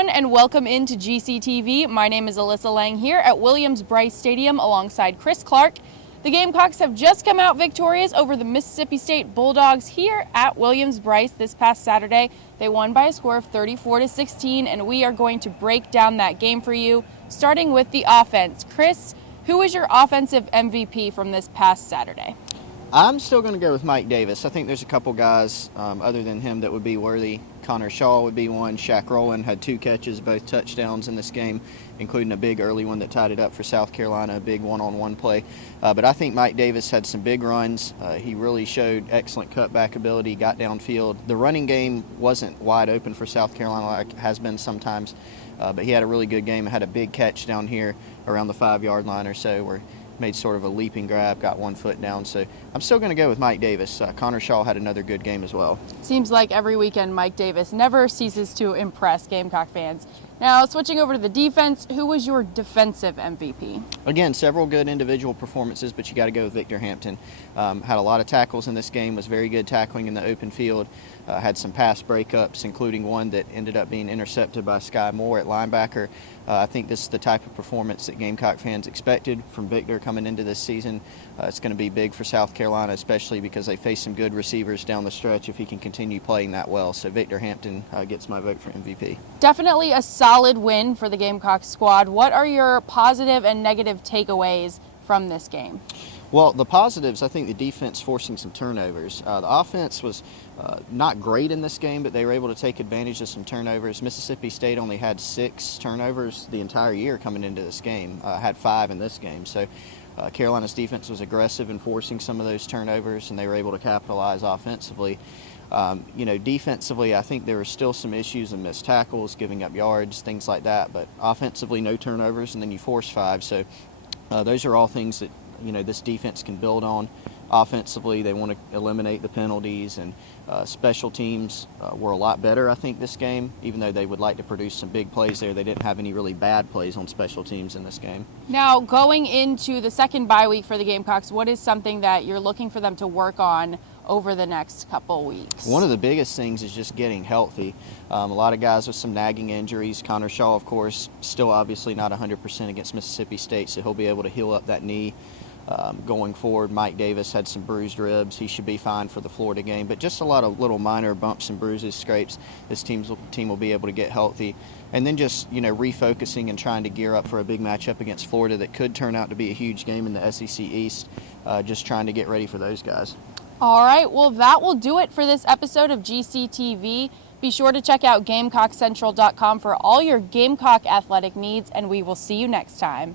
everyone, and welcome into GCTV. My name is Alyssa Lang here at Williams-Brice Stadium alongside Chris Clark. The Gamecocks have just come out victorious over the Mississippi State Bulldogs here at Williams-Brice this past Saturday. They won by a score of 34-16, and we are going to break down that game for you, starting with the offense. Chris, who was your offensive MVP from this past Saturday? I'm still going to go with Mike Davis. I think there's a couple guys other than him that would be worthy. Connor Shaw would be one. Shaq Rowland had 2 catches, both touchdowns in this game, including a big early one that tied it up for South Carolina, a big one-on-one play. But I think Mike Davis had some big runs. He really showed excellent cutback ability, got downfield. The running game wasn't wide open for South Carolina like it has been sometimes, but he had a really good game. Had a big catch down here around the 5-yard line or so where made sort of a leaping grab, got 1 foot down. So I'm still going to go with Mike Davis. Connor Shaw had another good game as well. Seems like every weekend Mike Davis never ceases to impress Gamecock fans. Now, switching over to the defense, who was your defensive MVP? Again, several good individual performances, but you got to go with Victor Hampton. Had a lot of tackles in this game, was very good tackling in the open field, had some pass breakups, including one that ended up being intercepted by Sky Moore at linebacker. I think this is the type of performance that Gamecock fans expected from Victor coming into this season. It's going to be big for South Carolina, especially because they face some good receivers down the stretch if he can continue playing that well. So Victor Hampton gets my vote for MVP. Definitely a solid win for the Gamecock squad. What are your positive and negative takeaways from this game? Well, the positives, I think the defense forcing some turnovers. The offense was not great in this game, but they were able to take advantage of some turnovers. Mississippi State only had 6 turnovers the entire year coming into this game, had 5 in this game. So Carolina's defense was aggressive in forcing some of those turnovers, and they were able to capitalize offensively. Defensively, I think there were still some issues and missed tackles, giving up yards, things like that. But offensively, no turnovers, and then you force 5. So those are all things that this defense can build on. Offensively, they want to eliminate the penalties, and special teams were a lot better, I think, this game. Even though they would like to produce some big plays there, they didn't have any really bad plays on special teams in this game. Now, going into the second bye week for the Gamecocks, what is something that you're looking for them to work on over the next couple weeks? One of the biggest things is just getting healthy. A lot of guys with some nagging injuries. Connor Shaw, of course, still obviously not 100% against Mississippi State, so he'll be able to heal up that knee going forward. Mike Davis had some bruised ribs. He should be fine for the Florida game, but just a lot of little minor bumps and bruises, scrapes. This team will be able to get healthy. And then just, refocusing and trying to gear up for a big matchup against Florida that could turn out to be a huge game in the SEC East. Just trying to get ready for those guys. All right, well, that will do it for this episode of GCTV. Be sure to check out GamecockCentral.com for all your Gamecock athletic needs, and we will see you next time.